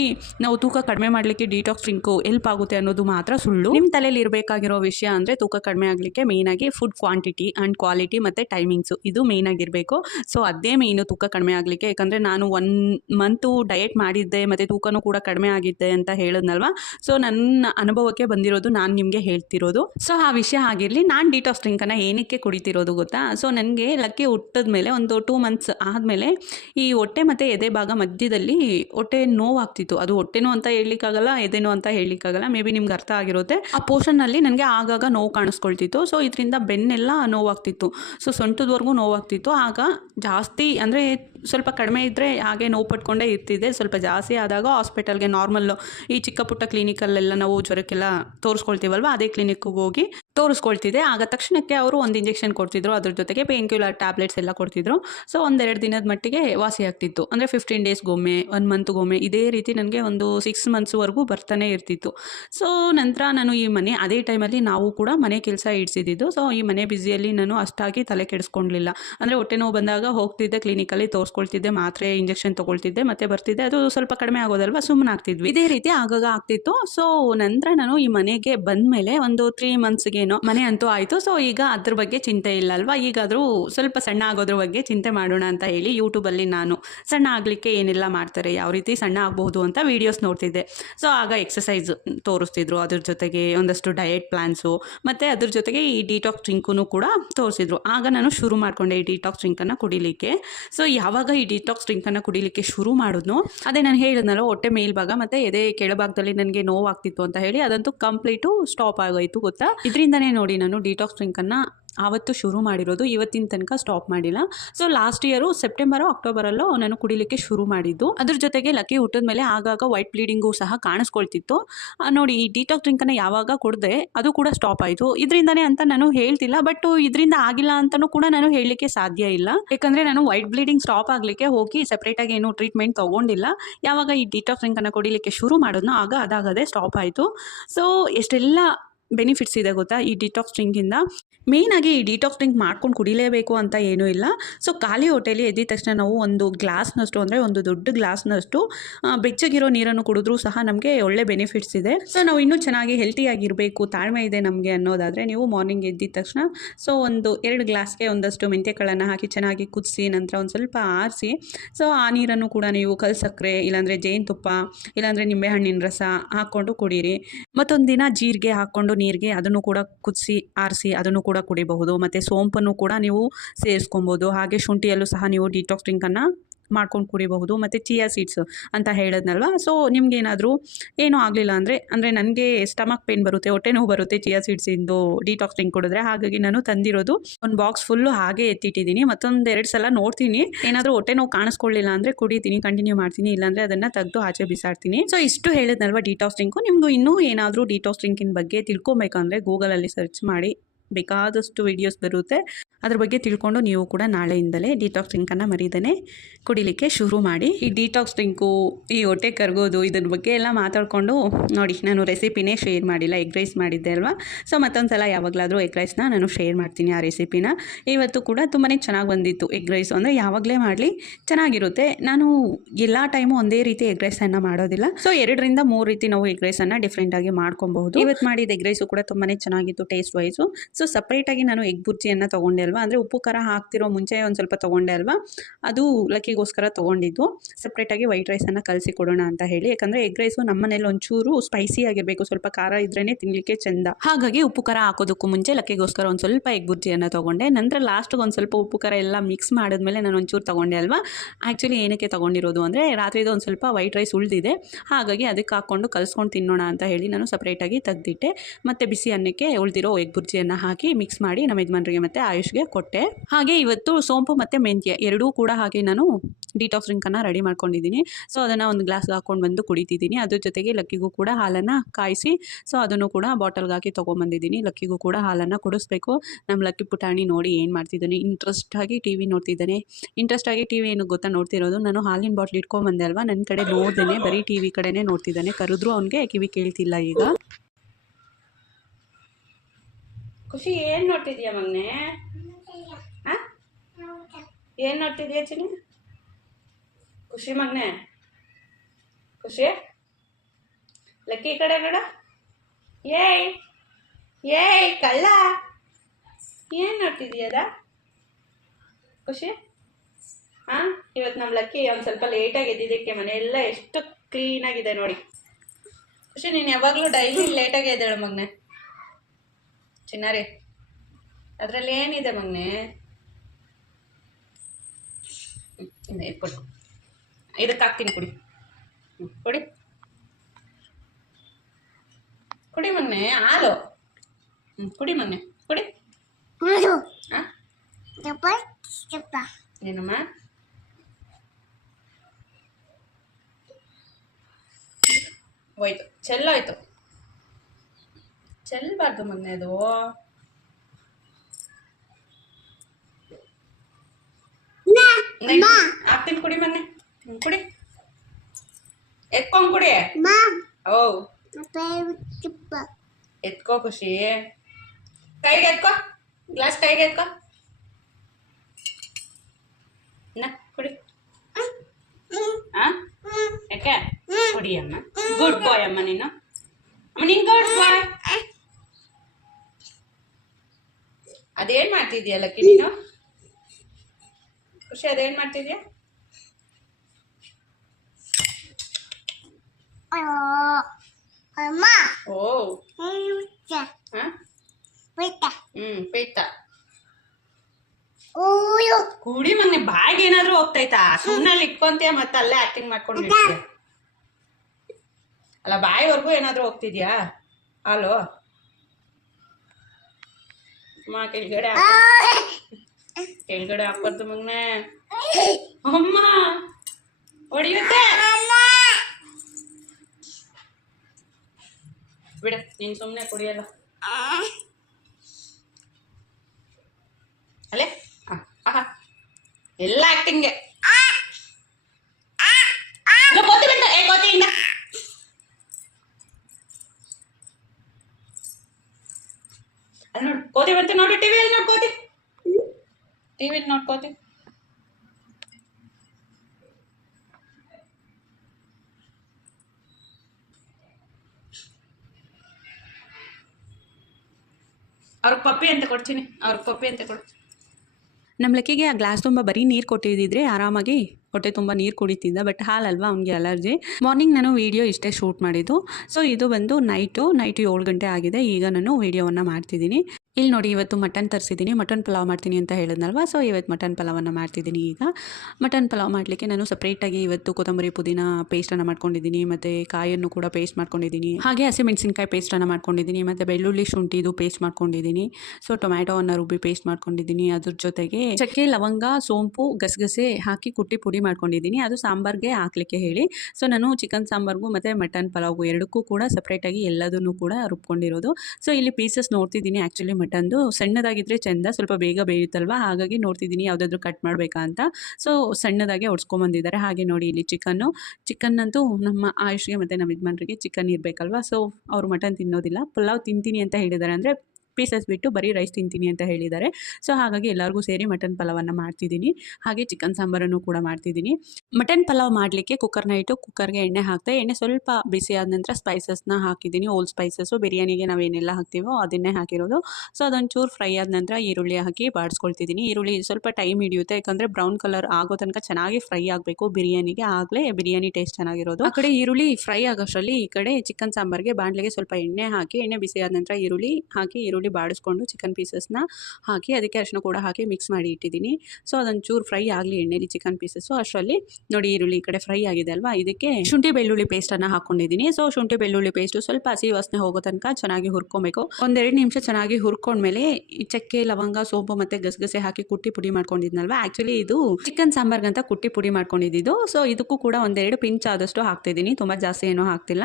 ನಾವು ತೂಕ ಕಡಿಮೆ ಮಾಡಲಿಕ್ಕೆ ಡಿಟಾಕ್ಸ್ ಡ್ರಿಂಕು ಹೆಲ್ಪ್ ಆಗುತ್ತೆ ಅನ್ನೋದು ಮಾತ್ರ ಸುಳ್ಳು. ನಿಮ್ಮ ತಲೆಯಲ್ಲಿ ಇರಬೇಕಾಗಿರೋ ವಿಷಯ ಅಂದರೆ ತೂಕ ಕಡಿಮೆ ಆಗಲಿಕ್ಕೆ ಮೇಯ್ನಾಗಿ ಫುಡ್ ಕ್ವಾಂಟಿಟಿ ಆ್ಯಂಡ್ ಕ್ವಾಲಿಟಿ ಮತ್ತು ಟೈಮಿಂಗ್ಸು, ಇದು ಮೇಯ್ನಾಗಿರಬೇಕು. ಸೊ ಅದೇ ಮೇಯ್ನು ತೂಕ ಕಡಿಮೆ ಆಗಲಿಕ್ಕೆ. ಯಾಕಂದರೆ ನಾನು 1 ಮಂತು ಡಯಟ್ ಮಾಡಿದ್ದೆ ಮತ್ತು ತೂಕನೂ ಕೂಡ ಕಡಿಮೆ ಆಗಿದ್ದೆ ಅಂತ ಹೇಳಿದ್ನಲ್ವ. ಸೊ ನನ್ನ ಅನುಭವಕ್ಕೆ ಬಂದಿರೋದು ನಾನು ನಿಮಗೆ ಹೇಳ್ತಿರೋದು. ಸೊ ಆ ವಿಷಯ ಆಗಿರಲಿ, ನಾನು ಡಿಟಾಕ್ಸ್ ಡ್ರಿಂಕನ್ನು ಏನಕ್ಕೆ ಕುಡಿತಿರೋದು ಗೊತ್ತಾ? ಸೊ ನನಗೆ ಲಕ್ಕಿ ಹುಟ್ಟಿದ ಮೇಲೆ ಒಂದು 2 ಮಂತ್ಸ್ ಆದಮೇಲೆ ಈ ಹೊಟ್ಟೆ ಮತ್ತು ಎದೆ ಭಾಗ ಮಧ್ಯದಲ್ಲಿ ಹೊಟ್ಟೆ ನೋವಾಗ್ತಿತ್ತು. ಅದು ಹೊಟ್ಟೆನೂ ಅಂತ ಹೇಳಲಿಕ್ಕಾಗಲ್ಲ, ಎದೆನೂ ಅಂತ ಹೇಳಲಿಕ್ಕಾಗಲ್ಲ. ಮೇ ಬಿ ನಿಮ್ಗೆ ಅರ್ಥ ಆಗಿರುತ್ತೆ. ಆ ಪೋರ್ಷನ್ನಲ್ಲಿ ನನಗೆ ಆಗಾಗ ನೋವು ಕಾಣಿಸ್ಕೊಳ್ತಿತ್ತು. ಸೊ ಇದರಿಂದ ಬೆನ್ನೆಲ್ಲ ನೋವಾಗ್ತಿತ್ತು. ಸೊ ಸೊಂಟದವರೆಗೂ ನೋವಾಗ್ತಿತ್ತು. ಆಗ ಜಾಸ್ತಿ ಅಂದರೆ ಸ್ವಲ್ಪ ಕಡಿಮೆ ಇದ್ದರೆ ಹಾಗೆ ನೋವು ಪಟ್ಕೊಂಡೇ ಇರ್ತಿದ್ದೆ. ಸ್ವಲ್ಪ ಜಾಸ್ತಿ ಆದಾಗ ಹಾಸ್ಪಿಟಲ್ಗೆ ನಾರ್ಮಲ್ಲು ಈ ಚಿಕ್ಕ ಪುಟ್ಟ ಕ್ಲಿನಿಕಲ್ಲೆಲ್ಲ ನಾವು ಜ್ವರಕ್ಕೆಲ್ಲ ತೋರಿಸ್ಕೊಳ್ತೀವಲ್ವ, ಅದೇ ಕ್ಲಿನಿಕ್ಗೆ ಹೋಗಿ ತೋರಿಸ್ಕೊಳ್ತಿದ್ದೆ. ಆಗ ತಕ್ಷಣಕ್ಕೆ ಅವರು ಒಂದು ಇಂಜೆಕ್ಷನ್ ಕೊಡ್ತಿದ್ರು, ಅದ್ರ ಜೊತೆಗೆ ಪೇನ್ ಕಿಲ್ಲರ್ ಟ್ಯಾಬ್ಲೆಟ್ಸ್ ಎಲ್ಲ ಕೊಡ್ತಿದ್ರು. ಸೊ 1-2 ದಿನದ ಮಟ್ಟಿಗೆ ವಾಸಿ ಆಗ್ತಿತ್ತು. ಅಂದರೆ 15 ಡೇಸ್ಗೊಮ್ಮೆ, 1 ಮಂತ್ಗೊಮ್ಮೆ, ಇದೇ ರೀತಿ ನನಗೆ ಒಂದು 6 ಮಂತ್ಸ್ವರೆಗೂ ಬರ್ತಾನೆ ಇರ್ತಿತ್ತು. ಸೊ ನಂತರ ನಾನು ಈ ಮನೆ ಅದೇ ಟೈಮಲ್ಲಿ ನಾವು ಕೂಡ ಮನೆ ಕೆಲಸ ಇಡ್ಸಿದ್ದು. ಸೊ ಈ ಮನೆ ಬ್ಯುಸಿಯಲ್ಲಿ ನಾನು ಅಷ್ಟಾಗಿ ತಲೆ ಕೆಡಿಸ್ಕೊಳ್ಲಿಲ್ಲ. ಅಂದರೆ ಹೊಟ್ಟೆ ನೋವು ಬಂದಾಗ ಹೋಗ್ತಿದ್ದೆ, ಕ್ಲಿನಿಕಲ್ಲಿ ತೋರಿಸ್ಕೊಳ್ತಿದ್ದೆ, ಮಾತ್ರೆ ಇಂಜೆಕ್ಷನ್ ತೊಗೊಳ್ತಿದ್ದೆ, ಮತ್ತೆ ಬರ್ತಿದ್ದೆ. ಅದು ಸ್ವಲ್ಪ ಕಡಿಮೆ ಆಗೋದಲ್ವ, ಸುಮ್ಮನೆ ಆಗ್ತಿದ್ವಿ. ಇದೇ ರೀತಿ ಆಗಾಗ ಆಗ್ತಿತ್ತು. ಸೊ ನಂತರ ನಾನು ಈ ಮನೆಗೆ ಬಂದಮೇಲೆ ಒಂದು 3 ಮಂತ್ಸ್ಗೇನೋ ಮನೆ ಅಂತೂ ಆಯಿತು. ಸೊ ಈಗ ಅದ್ರ ಬಗ್ಗೆ ಚಿಂತೆ ಇಲ್ಲ ಅಲ್ವಾ. ಈಗಾದರೂ ಸ್ವಲ್ಪ ಸಣ್ಣ ಆಗೋದ್ರ ಬಗ್ಗೆ ಚಿಂತೆ ಮಾಡೋಣ ಅಂತ ಹೇಳಿ ಯೂಟ್ಯೂಬಲ್ಲಿ ನಾನು ಸಣ್ಣ ಆಗಲಿಕ್ಕೆ ಏನೆಲ್ಲ ಮಾಡ್ತಾರೆ, ಯಾವ ರೀತಿ ಸಣ್ಣ ಆಗಬಹುದು ಅಂತ ವೀಡಿಯೋಸ್ ನೋಡ್ತಿದ್ದೆ. ಸೊ ಆಗ ಎಕ್ಸಸೈಸ್ ತೋರಿಸ್ತಿದ್ರು, ಅದ್ರ ಜೊತೆಗೆ ಒಂದಷ್ಟು ಡಯಟ್ ಪ್ಲ್ಯಾನ್ಸು, ಮತ್ತು ಅದ್ರ ಜೊತೆಗೆ ಈ ಡಿಟಾಕ್ಸ್ ಡ್ರಿಂಕೂ ಕೂಡ ತೋರಿಸಿದ್ರು. ಆಗ ನಾನು ಶುರು ಮಾಡಿಕೊಂಡೆ ಈ ಡಿಟಾಕ್ಸ್ ಡ್ರಿಂಕನ್ನು ಕುಡಿಲಿಕ್ಕೆ. ಸೊ ಯಾವಾಗ ಈ ಡಿಟಾಕ್ಸ್ ಡ್ರಿಂಕನ್ನು ಕುಡಿಲಿಕ್ಕೆ ಶುರು ಮಾಡಿದ್ನೋ, ಅದೇ ನಾನು ಹೇಳಿದ್ನಲ್ಲ, ಹೊಟ್ಟೆ ಮೇಲ್ಭಾಗ ಮತ್ತು ಎದೆ ಕೆಳಭಾಗದಲ್ಲಿ ನನಗೆ ನೋವಾಗ್ತಿತ್ತು ಅಂತ ಹೇಳಿ, ಅದಂತೂ ಕಂಪ್ಲೀಟು ಸ್ಟಾಪ್ ಆಗೋಯಿತು ಗೊತ್ತಾ. ಇದರಿಂದನೇ ನೋಡಿ ನಾನು ಡಿಟಾಕ್ಸ್ ಡ್ರಿಂಕನ್ನು ಆವತ್ತು ಶುರು ಮಾಡಿರೋದು, ಇವತ್ತಿನ ತನಕ ಸ್ಟಾಪ್ ಮಾಡಿಲ್ಲ. ಸೊ ಲಾಸ್ಟ್ ಇಯರು ಸೆಪ್ಟೆಂಬರೋ ಅಕ್ಟೋಬರಲ್ಲೋ ನಾನು ಕುಡಿಲಿಕ್ಕೆ ಶುರು ಮಾಡಿದ್ದು. ಅದ್ರ ಜೊತೆಗೆ ಲಕ್ಕಿ ಹುಟ್ಟಿದ ಮೇಲೆ ಆಗಾಗ ವೈಟ್ ಬ್ಲೀಡಿಂಗು ಸಹ ಕಾಣಿಸ್ಕೊಳ್ತಿತ್ತು. ನೋಡಿ, ಈ ಡಿಟಾಕ್ಸ್ ಡ್ರಿಂಕನ್ನು ಯಾವಾಗ ಕುಡಿದೆ ಅದು ಕೂಡ ಸ್ಟಾಪ್ ಆಯಿತು. ಇದರಿಂದನೇ ಅಂತ ನಾನು ಹೇಳ್ತಿಲ್ಲ, ಬಟ್ ಇದರಿಂದ ಆಗಿಲ್ಲ ಅಂತಲೂ ಕೂಡ ನಾನು ಹೇಳಲಿಕ್ಕೆ ಸಾಧ್ಯ ಇಲ್ಲ. ಯಾಕಂದರೆ ನಾನು ವೈಟ್ ಬ್ಲೀಡಿಂಗ್ ಸ್ಟಾಪ್ ಆಗಲಿಕ್ಕೆ ಹೋಗಿ ಸಪ್ರೇಟಾಗಿ ಏನು ಟ್ರೀಟ್ಮೆಂಟ್ ತೊಗೊಂಡಿಲ್ಲ. ಯಾವಾಗ ಈ ಡಿಟಾಕ್ಸ್ ಡ್ರಿಂಕನ್ನು ಕುಡಿಲಿಕ್ಕೆ ಶುರು ಮಾಡೋದ್ನೋ ಆಗ ಅದಾಗದೆ ಸ್ಟಾಪ್ ಆಯಿತು. ಸೊ ಎಷ್ಟೆಲ್ಲ ಬೆನಿಫಿಟ್ಸ್ ಇದೆ ಗೊತ್ತಾ ಈ ಡಿಟಾಕ್ಸ್ ಡ್ರಿಂಕಿಂದ. ಮೇಯ್ನಾಗಿ ಈ ಡಿಟಾಕ್ಸ್ ಡ್ರಿಂಕ್ ಮಾಡ್ಕೊಂಡು ಕುಡಿಲೇಬೇಕು ಅಂತ ಏನೂ ಇಲ್ಲ. ಸೊ ಖಾಲಿ ಹೊಟ್ಟೆಯಲ್ಲಿ ಎದ್ದಿದ ತಕ್ಷಣ ನಾವು ಒಂದು ಗ್ಲಾಸ್ನಷ್ಟು, ಅಂದರೆ ಒಂದು ದೊಡ್ಡ ಗ್ಲಾಸ್ನಷ್ಟು ಬೆಚ್ಚಗಿರೋ ನೀರನ್ನು ಕುಡಿದ್ರೂ ಸಹ ನಮಗೆ ಒಳ್ಳೆ ಬೆನಿಫಿಟ್ಸ್ ಇದೆ. ಸೊ ನಾವು ಇನ್ನೂ ಚೆನ್ನಾಗಿ ಹೆಲ್ತಿಯಾಗಿರಬೇಕು, ತಾಳ್ಮೆ ಇದೆ ನಮಗೆ ಅನ್ನೋದಾದರೆ ನೀವು ಮಾರ್ನಿಂಗ್ ಎದ್ದಿದ ತಕ್ಷಣ ಸೊ ಒಂದು 2 ಗ್ಲಾಸ್ಗೆ ಒಂದಷ್ಟು ಮೆಂತ್ಯಕಾಳನ್ನು ಹಾಕಿ ಚೆನ್ನಾಗಿ ಕುದಿಸಿ, ನಂತರ ಒಂದು ಸ್ವಲ್ಪ ಆರಿಸಿ, ಸೊ ಆ ನೀರನ್ನು ಕೂಡ ನೀವು ಕಲ್ಸಕ್ಕರೆ, ಇಲ್ಲಾಂದರೆ ಜೇನುತುಪ್ಪ, ಇಲ್ಲಾಂದರೆ ನಿಂಬೆಹಣ್ಣಿನ ರಸ ಹಾಕ್ಕೊಂಡು ಕುಡೀರಿ. ಮತ್ತೊಂದು ದಿನ ಜೀರಿಗೆ ಹಾಕ್ಕೊಂಡು ನೀರಿಗೆ ಅದನ್ನು ಕೂಡ ಕುದಿಸಿ ಆರಿಸಿ ಅದನ್ನು ಕೂಡ ಕುಡಿಬಹುದು. ಮತ್ತು ಸೋಂಪನ್ನು ಕೂಡ ನೀವು ಸೇರಿಸ್ಕೊಬೋದು. ಹಾಗೆ ಶುಂಠಿಯಲ್ಲೂ ಸಹ ನೀವು ಡಿಟಾಕ್ಸ್ ಡ್ರಿಂಕನ್ನು ಮಾಡ್ಕೊಂಡು ಕುಡಿಬಹುದು. ಮತ್ತು ಚಿಯಾ ಸೀಡ್ಸ್ ಅಂತ ಹೇಳಿದ್ನಲ್ವ, ಸೊ ನಿಮ್ಗೇನಾದರೂ ಏನೂ ಆಗಲಿಲ್ಲ ಅಂದರೆ ನನಗೆ ಸ್ಟಮಕ್ ಪೇನ್ ಬರುತ್ತೆ, ಹೊಟ್ಟೆ ನೋವು ಬರುತ್ತೆ ಚಿಯಾ ಸೀಡ್ಸಿಂದು ಡಿಟಾಕ್ಸ್ ಡ್ರಿಂಕ್ ಕುಡಿದ್ರೆ. ಹಾಗಾಗಿ ನಾನು ತಂದಿರೋದು ಒಂದು ಬಾಕ್ಸ್ ಫುಲ್ಲು ಹಾಗೆ ಎತ್ತಿಟ್ಟಿದ್ದೀನಿ. ಮತ್ತೊಂದು 2 ಸಲ ನೋಡ್ತೀನಿ, ಏನಾದರೂ ಹೊಟ್ಟೆ ನೋವು ಕಾಣಿಸ್ಕೊಳ್ಳಿಲ್ಲ ಅಂದರೆ ಕುಡಿತೀನಿ, ಕಂಟಿನ್ಯೂ ಮಾಡ್ತೀನಿ, ಇಲ್ಲಾಂದರೆ ಅದನ್ನು ತೆಗೆದು ಆಚೆ ಬಿಸಾಡ್ತೀನಿ. ಸೊ ಇಷ್ಟು ಹೇಳಿದ್ನಲ್ವ ಡಿಟಾಕ್ಸ್ ಡ್ರಿಂಕು. ನಿಮಗೂ ಇನ್ನೂ ಏನಾದರೂ ಡಿಟಾಕ್ಸ್ ಡ್ರಿಂಕಿನ ಬಗ್ಗೆ ತಿಳ್ಕೊಬೇಕಂದ್ರೆ ಗೂಗಲಲ್ಲಿ ಸರ್ಚ್ ಮಾಡಿ, ಬೇಕಾದಷ್ಟು ವೀಡಿಯೋಸ್ ಬರುತ್ತೆ. ಅದ್ರ ಬಗ್ಗೆ ತಿಳ್ಕೊಂಡು ನೀವು ಕೂಡ ನಾಳೆಯಿಂದಲೇ ಡಿಟಾಕ್ಸ್ ಡ್ರಿಂಕನ್ನು ಮರೀದೇ ಕುಡಿಲಿಕ್ಕೆ ಶುರು ಮಾಡಿ. ಈ ಡಿಟಾಕ್ಸ್ ಡ್ರಿಂಕು, ಈ ಹೊಟ್ಟೆ ಕರಗೋದು, ಇದ್ರ ಬಗ್ಗೆ ಎಲ್ಲ ಮಾತಾಡಿಕೊಂಡು ನೋಡಿ, ನಾನು ರೆಸಿಪಿನೇ ಶೇರ್ ಮಾಡಿಲ್ಲ, ಎಗ್ ರೈಸ್ ಮಾಡಿದ್ದೆ ಅಲ್ವಾ. ಸೊ ಮತ್ತೊಂದು ಸಲ ಯಾವಾಗಲಾದರೂ ಎಗ್ ರೈಸ್ನ ನಾನು ಶೇರ್ ಮಾಡ್ತೀನಿ ಆ ರೆಸಿಪಿನ. ಇವತ್ತು ಕೂಡ ತುಂಬಾ ಚೆನ್ನಾಗಿ ಬಂದಿತ್ತು ಎಗ್ ರೈಸು. ಅಂದರೆ ಯಾವಾಗಲೇ ಮಾಡಲಿ ಚೆನ್ನಾಗಿರುತ್ತೆ. ನಾನು ಎಲ್ಲ ಟೈಮು ಒಂದೇ ರೀತಿ ಎಗ್ ರೈಸನ್ನು ಮಾಡೋದಿಲ್ಲ. ಸೊ 2ರಿಂದ 3 ರೀತಿ ನಾವು ಎಗ್ ರೈಸನ್ನು ಡಿಫ್ರೆಂಟಾಗಿ ಮಾಡ್ಕೊಬಹುದು. ಇವತ್ತು ಮಾಡಿದ ಎಗ್ ರೈಸು ಕೂಡ ತುಂಬಾ ಚೆನ್ನಾಗಿತ್ತು ಟೇಸ್ಟ್ ವೈಸು. ಸೊ ಸಪ್ರೇಟಾಗಿ ನಾನು ಎಗ್ ಬುರ್ಜಿಯನ್ನು ತೊಗೊಂಡೆ ಅಲ್ವಾ, ಅಂದರೆ ಉಪ್ಪು ಖಾರ ಹಾಕ್ತಿರೋ ಮುಂಚೆ ಒಂದು ಸ್ವಲ್ಪ ತೊಗೊಂಡೆ ಅಲ್ವಾ, ಅದು ಲಕ್ಕಿಗೋಸ್ಕರ ತೊಗೊಂಡಿದ್ದು. ಸಪ್ರೇಟಾಗಿ ವೈಟ್ ರೈಸನ್ನು ಕಲಸಿ ಕೊಡೋಣ ಅಂತ ಹೇಳಿ. ಯಾಕಂದರೆ ಎಗ್ ರೈಸು ನಮ್ಮ ಮನೇಲಿ ಒಂಚೂರು ಸ್ಪೈಸಿ ಆಗಿರಬೇಕು, ಸ್ವಲ್ಪ ಖಾರ ಇದ್ರೇ ತಿನ್ನಲಿಕ್ಕೆ ಚೆಂದ. ಹಾಗಾಗಿ ಉಪ್ಪು ಖಾರ ಹಾಕೋದಕ್ಕೂ ಮುಂಚೆ ಲಕ್ಕಿಗೋಸ್ಕರ ಒಂದು ಸ್ವಲ್ಪ ಎಗ್ ಬುರ್ಜಿಯನ್ನು ತೊಗೊಂಡೆ. ನಂತರ ಲಾಸ್ಟಿಗೆ ಒಂದು ಸ್ವಲ್ಪ ಉಪ್ಪು ಖಾರ ಎಲ್ಲ ಮಿಕ್ಸ್ ಮಾಡಿದ್ಮೇಲೆ ನಾನು ಒಂಚೂರು ತೊಗೊಂಡೆ ಅಲ್ವಾ. ಆ್ಯಕ್ಚುಲಿ ಏನಕ್ಕೆ ತೊಗೊಂಡಿರೋದು ಅಂದರೆ ರಾತ್ರಿದು ಒಂದು ಸ್ವಲ್ಪ ವೈಟ್ ರೈಸ್ ಉಳಿದಿದೆ, ಹಾಗಾಗಿ ಅದಕ್ಕೆ ಹಾಕ್ಕೊಂಡು ಕಲಿಸ್ಕೊಂಡು ತಿನ್ನೋಣ ಅಂತ ಹೇಳಿ ನಾನು ಸಪ್ರೇಟಾಗಿ ತೆಗೆದಿಟ್ಟೆ. ಮತ್ತು ಬಿಸಿ ಅನ್ನಕ್ಕೆ ಉಳಿದಿರೋ ಎಗ್ ಬುರ್ಜಿಯನ್ನು ಹಾಕಿ ಮಿಕ್ಸ್ ಮಾಡಿ ನಮ್ಮ ಯಜಮಾನ್ರಿಗೆ ಮತ್ತು ಆಯುಷ್ಗೆ ಕೊಟ್ಟೆ. ಹಾಗೆ ಇವತ್ತು ಸೋಂಪು ಮತ್ತು ಮೆಂತ್ಯ ಎರಡೂ ಕೂಡ ಹಾಕಿ ನಾನು ಡಿಟಾಕ್ಸ್ ಡ್ರಿಂಕನ್ನು ರೆಡಿ ಮಾಡ್ಕೊಂಡಿದ್ದೀನಿ. ಸೊ ಅದನ್ನು ಒಂದು ಗ್ಲಾಸ್ಗೆ ಹಾಕ್ಕೊಂಡು ಬಂದು ಕುಡಿತಿದ್ದೀನಿ. ಅದ್ರ ಜೊತೆಗೆ ಲಕ್ಕಿಗೂ ಕೂಡ ಹಾಲನ್ನು ಕಾಯಿಸಿ ಸೊ ಅದನ್ನು ಕೂಡ ಬಾಟಲ್ಗೆ ಹಾಕಿ ತೊಗೊಂಬಂದಿದ್ದೀನಿ. ಲಕ್ಕಿಗೂ ಕೂಡ ಹಾಲನ್ನು ಕುಡಿಸ್ಬೇಕು. ನಮ್ಮ ಲಕ್ಕಿ ಪುಟಾಣಿ ನೋಡಿ ಏನು ಮಾಡ್ತಿದ್ದಾನೆ, ಇಂಟ್ರೆಸ್ಟಾಗಿ ಟಿ ವಿ ನೋಡ್ತಿದ್ದಾನೆ. ಇಂಟ್ರೆಸ್ಟಾಗಿ ಟಿ ವಿ ಏನು ಗೊತ್ತಾ ನೋಡ್ತಿರೋದು, ನಾನು ಹಾಲಿನ ಬಾಟ್ಲ್ ಇಟ್ಕೊಂಬಂದೆ ಅಲ್ವಾ, ನನ್ನ ಕಡೆ ನೋಡ್ದೇನೆ ಬರೀ ಟಿ ವಿ ಕಡೆನೇ ನೋಡ್ತಿದ್ದಾನೆ. ಕರೆದ್ರೂ ಅವನಿಗೆ ಕಿವಿ ಕೇಳ್ತಿಲ್ಲ. ಈಗ ಖುಷಿ ಏನು ನೋಡ್ತಿದ್ಯಾ ಮಗನೇ? ಏನು ನೋಡ್ತಿದ್ಯಾ ಚಿನಿ? ಖುಷಿ ಮಗನೇ, ಖುಷಿ ಲಕ್ಕಿ ಈ ಕಡೆ ನೋಡ. ಏಯ್ ಏಯ್ ಕಳ್ಳ, ಏನು ನೋಡ್ತಿದ್ಯದ ಖುಷಿ? ಹಾಂ, ಇವತ್ತು ನಮ್ಮ ಲಕ್ಕಿ ಒಂದು ಸ್ವಲ್ಪ ಲೇಟಾಗಿ ಎದ್ದಿದ್ದಕ್ಕೆ ಮನೆಯೆಲ್ಲ ಎಷ್ಟು ಕ್ಲೀನಾಗಿದೆ ನೋಡಿ. ಖುಷಿ, ನೀನು ಯಾವಾಗಲೂ ಡೈಲಿ ಲೇಟಾಗಿ ಎದ್ದೇಳು ಮಗನೆ. ಚಿನ್ನಾರಿ, ಅದರಲ್ಲಿ ಏನಿದೆ ಮಗನೆ? ಕೊಡು, ಇದಕ್ಕೆ ಹಾಕ್ತೀನಿ, ಕುಡಿ. ಕುಡಿ ಕುಡಿ ಮಗನೆ, ಹಾಲು. ಕುಡಿ ಮಗನೆ, ಕುಡಿ. ಹಾಂ, ಏನಮ್ಮ? ಹೋಯ್ತು, ಚೆಲ್ಲಾಯ್ತು. ಚೆಲ್ಲಬಾರ್ದು ಮಗನೆ ಅದು. ಹಾಕ್ತೀನಿ, ಕುಡಿ ಮಗನೆ. ಕುಡಿ, ಎತ್ಕೊಂಡ್ ಕುಡಿ. ಓ, ಎತ್ಕೋ ಖುಷಿ. ಕೈಗೆ ಎತ್ಕೋ, ಗ್ಲಾಸ್ ಕೈಗೆ ಎತ್ಕೋ. ಕುಡಿ. ಯಾಕೆ? ಕುಡಿ ಅಮ್ಮ. ಗುಡ್ ಬಾಯ್ ಅಮ್ಮ ನೀನು. ಅಮ್ಮ ನೀನು ಗುಡ್ ಬಾಯ್. ಅದೇನ್ ಮಾಡ್ತಿದ್ಯಾ ಲಕ್ಕಿ ನೀನು? ಖುಷಿ, ಅದೇನ್ ಮಾಡ್ತಿದ್ಯಾ? ಓ, ಪೇಟ. ಕುಡಿ ಮಗನೆ, ಬಾಯಿಗೆ ಏನಾದ್ರು ಹೋಗ್ತೈತಾ? ಸುಮ್ಮನಲ್ಲಿ ಇಟ್ಕೊಂತೀಯ ಮತ್ತೆ ಅಲ್ಲೇ ಆಕ್ಟಿಂಗ್ ಮಾಡ್ಕೊಂಡು ಅಲ್ಲ, ಬಾಯಿವರೆಗೂ ಏನಾದ್ರು ಹೋಗ್ತಿದ್ಯಾ ಹಾಲು? ಕೆಳಗಡೆ ಕೆಳಗಡೆ ಹಾಕ್ಬಾರ್ದು ಮಗನೆ. ಅಮ್ಮ ಹೊಡಿಯುತ್ತೆ. ಬಿಡ, ನೀನ್ ಸುಮ್ಮನೆ ಕುಡಿಯಲ್ಲ ಅಲ್ಲೇ. ಎಲ್ಲ ಆಕ್ಟಿಂಗ್ಗೆ. ಕೋತಿ ಬಂದ, ಕೋತಿಯಿಂದ ಅಲ್ಲಿ ನೋಡು, ಕೋತಿ ಬಂತು ನೋಡಿ. ಟಿವಿಯಲ್ಲಿ ನೋಡ್ಕೋತಿ, ಟಿವಿಲಿ ನೋಡ್ಕೋತಿ. ಅವ್ರಿಗೆ ಪಪ್ಪಿ ಅಂತ ಕೊಡ್ತೀನಿ, ಅವ್ರಿಗೆ ಪಪ್ಪಿ ಅಂತ ಕೊಡ್ತೀನಿ. ನಮ್ಮ ಲಕ್ಕಿಗೆ ಆ ಗ್ಲಾಸ್ ತುಂಬ ಬರೀ ನೀರು ಕೊಟ್ಟಿದ್ದಿದ್ರೆ ಆರಾಮಾಗಿ ಹೊಟ್ಟೆ ತುಂಬ ನೀರು ಕುಡಿತಿದ್ದ. ಬಟ್ ಹಾಲಲ್ವಾ, ಅವ್ನಿಗೆ ಅಲರ್ಜಿ. ಮಾರ್ನಿಂಗ್ ನಾನು ವೀಡಿಯೋ ಇಷ್ಟೇ ಶೂಟ್ ಮಾಡಿದ್ದು. ಸೊ ಇದು ಬಂದು ನೈಟು 7 ಗಂಟೆ ಆಗಿದೆ. ಈಗ ನಾನು ವೀಡಿಯೋವನ್ನು ಮಾಡ್ತಿದ್ದೀನಿ. ಇಲ್ಲಿ ನೋಡಿ, ಇವತ್ತು ಮಟನ್ ತರಿಸಿದ್ದೀನಿ. ಮಟನ್ ಪಲಾವ್ ಮಾಡ್ತೀನಿ ಅಂತ ಹೇಳಿದ್ನಲ್ವ. ಸೊ ಇವತ್ತು ಮಟನ್ ಪಲಾವನ್ನು ಮಾಡ್ತಿದ್ದೀನಿ. ಈಗ ಮಟನ್ ಪಲಾವ್ ಮಾಡಲಿಕ್ಕೆ ನಾನು ಸಪ್ರೇಟಾಗಿ ಇವತ್ತು ಕೊತ್ತಂಬರಿ ಪುದೀನ ಪೇಸ್ಟನ್ನು ಮಾಡ್ಕೊಂಡಿದ್ದೀನಿ, ಮತ್ತು ಕಾಯನ್ನು ಕೂಡ ಪೇಸ್ಟ್ ಮಾಡ್ಕೊಂಡಿದ್ದೀನಿ. ಹಾಗೆ ಹಸಿಮೆಣಸಿನ್ಕಾಯಿ ಪೇಸ್ಟನ್ನು ಮಾಡ್ಕೊಂಡಿದ್ದೀನಿ, ಮತ್ತು ಬೆಳ್ಳುಳ್ಳಿ ಶುಂಠಿದು ಪೇಸ್ಟ್ ಮಾಡ್ಕೊಂಡಿದ್ದೀನಿ. ಸೊ ಟೊಮ್ಯಾಟೋವನ್ನು ರುಬ್ಬಿ ಪೇಸ್ಟ್ ಮಾಡ್ಕೊಂಡಿದ್ದೀನಿ. ಅದ್ರ ಜೊತೆಗೆ ಚಕ್ಕೆ, ಲವಂಗ, ಸೋಂಪು, ಗಸಗಸೆ ಹಾಕಿ ಕುಟ್ಟಿ ಪುಡಿ ಮಾಡ್ಕೊಂಡಿದ್ದೀನಿ. ಅದು ಸಾಂಬಾರ್ಗೆ ಹಾಕ್ಲಿಕ್ಕೆ ಹೇಳಿ. ಸೊ ನಾನು ಚಿಕನ್ ಸಾಂಬಾರ್ಗೂ ಮತ್ತು ಮಟನ್ ಪಲಾವ್ಗೂ ಎರಡಕ್ಕೂ ಕೂಡ ಸಪ್ರೇಟಾಗಿ ಎಲ್ಲದನ್ನು ಕೂಡ ರುಬ್ಕೊಂಡಿರೋದು. ಸೊ ಇಲ್ಲಿ ಪೀಸಸ್ ನೋಡ್ತಿದ್ದೀನಿ. ಆ್ಯಕ್ಚುಲಿ ಮಟನ್ದು ಸಣ್ಣದಾಗಿದ್ದರೆ ಚೆಂದ, ಸ್ವಲ್ಪ ಬೇಗ ಬೇಯುತ್ತಲ್ವ, ಹಾಗಾಗಿ ನೋಡ್ತಿದ್ದೀನಿ ಯಾವುದಾದ್ರೂ ಕಟ್ ಮಾಡಬೇಕಾ ಅಂತ. ಸೊ ಸಣ್ಣದಾಗೆ ಹೊಡ್ಸ್ಕೊಂಬಂದಿದ್ದಾರೆ. ಹಾಗೆ ನೋಡಿ, ಇಲ್ಲಿ ಚಿಕನ್ನಂತೂ ನಮ್ಮ ಆಯುಷ್ಗೆ ಮತ್ತು ನಮ್ಮ ಯಜಮಾನ್ರಿಗೆ ಚಿಕನ್ ಇರಬೇಕಲ್ವ. ಸೊ ಅವರು ಮಟನ್ ತಿನ್ನೋದಿಲ್ಲ. ಪಲಾವ್ ತಿಂತೀನಿ ಅಂತ ಹೇಳಿದ್ದಾರೆ, ಅಂದರೆ ಪೀಸಸ್ ಬಿಟ್ಟು ಬರೀ ರೈಸ್ ತಿಂತೀನಿ ಅಂತ ಹೇಳಿದ್ದಾರೆ. ಸೊ ಹಾಗಾಗಿ ಎಲ್ಲರಿಗೂ ಸೇರಿ ಮಟನ್ ಪಲಾವನ್ನು ಮಾಡ್ತಿದ್ದೀನಿ. ಹಾಗೆ ಚಿಕನ್ ಸಾಂಬಾರನ್ನು ಕೂಡ ಮಾಡ್ತಿದ್ದೀನಿ. ಮಟನ್ ಪಲಾವ್ ಮಾಡಲಿಕ್ಕೆ ಕುಕ್ಕರ್ನ ಇಟ್ಟು ಕುಕ್ಕರ್ಗೆ ಎಣ್ಣೆ ಹಾಕ್ತೆ. ಎಣ್ಣೆ ಸ್ವಲ್ಪ ಬಿಸಿ ಆದ ನಂತರ ಸ್ಪೈಸಸ್ನ ಹಾಕಿದ್ದೀನಿ. ಓಲ್ ಸ್ಪೈಸಸ್ಸು, ಬಿರಿಯಾನಿಗೆ ನಾವೇನೆಲ್ಲ ಹಾಕ್ತೀವೋ ಅದನ್ನೇ ಹಾಕಿರೋದು. ಸೊ ಅದೊಂಚೂರು ಫ್ರೈ ಆದ ನಂತರ ಈರುಳ್ಳಿ ಹಾಕಿ ಬಾಡಿಸ್ಕೊಳ್ತಿದ್ದೀನಿ. ಈರುಳ್ಳಿ ಸ್ವಲ್ಪ ಟೈಮ್ ಹಿಡಿಯುತ್ತೆ, ಯಾಕಂದರೆ ಬ್ರೌನ್ ಕಲರ್ ಆಗೋ ತನಕ ಚೆನ್ನಾಗಿ ಫ್ರೈ ಆಗಬೇಕು ಬಿರಿಯಾನಿಗೆ, ಆಗಲೇ ಬಿರಿಯಾನಿ ಟೇಸ್ಟ್ ಚೆನ್ನಾಗಿರೋದು. ಆ ಕಡೆ ಈರುಳ್ಳಿ ಫ್ರೈ ಆಗೋಷ್ಟರಲ್ಲಿ ಈ ಕಡೆ ಚಿಕನ್ ಸಾಂಬಾರ್ಗೆ ಬಾಣಲೆಗೆ ಸ್ವಲ್ಪ ಎಣ್ಣೆ ಹಾಕಿ, ಎಣ್ಣೆ ಬಿಸಿ ಆದ ನಂತರ ಈರುಳ್ಳಿ ಹಾಕಿ, ಈರುಳ್ಳಿ ಬಾಡಿಸ್ಕೊಂಡು ಚಿಕನ್ ಪೀಸಸ್ನ ಹಾಕಿ, ಅದಕ್ಕೆ ಅರಿಶಿನ ಕೂಡ ಹಾಕಿ ಮಿಕ್ಸ್ ಮಾಡಿ ಇಟ್ಟಿದ್ದೀನಿ. ಸೊ ಅದೊಂಚೂರು ಫ್ರೈ ಆಗಲಿ ಎಣ್ಣೆಲಿ ಚಿಕನ್ ಪೀಸಸ್ಸು. ಅಷ್ಟರಲ್ಲಿ ನೋಡಿ, ಈರುಳ್ಳಿ ಈ ಕಡೆ ಫ್ರೈ ಆಗಿದೆ ಅಲ್ವಾ, ಇದಕ್ಕೆ ಶುಂಠಿ ಬೆಳ್ಳುಳ್ಳಿ ಪೇಸ್ಟನ್ನು ಹಾಕ್ಕೊಂಡಿದ್ದೀನಿ. ಸೊ ಶುಂಠಿ ಬೆಳ್ಳುಳ್ಳಿ ಪೇಸ್ಟು ಸ್ವಲ್ಪ ಹಸಿ ವಾಸನೆ ಹೋಗೋ ತನಕ ಚೆನ್ನಾಗಿ ಹುರ್ಕೊಬೇಕು. 1-2 ನಿಮಿಷ ಚೆನ್ನಾಗಿ ಹುರ್ಕೊಂಡ್ಮೇಲೆ ಚಕ್ಕೆ, ಲವಂಗ, ಸೋಂಪು ಮತ್ತು ಗಸಗಸೆ ಹಾಕಿ ಕುಟ್ಟಿ ಪುಡಿ ಮಾಡ್ಕೊಂಡಿದ್ನಲ್ವ. ಆ್ಯಕ್ಚುಲಿ ಇದು ಚಿಕನ್ ಸಾಂಬಾರ್ಗಂತ ಕುಟ್ಟಿ ಪುಡಿ ಮಾಡ್ಕೊಂಡಿದ್ದು. ಸೊ ಇದಕ್ಕೂ ಕೂಡ 1-2 ಪಿಂಚ್ ಆದಷ್ಟು ಹಾಕ್ತಿದ್ದೀನಿ, ತುಂಬ ಜಾಸ್ತಿ ಏನೂ ಹಾಕ್ತಿಲ್ಲ.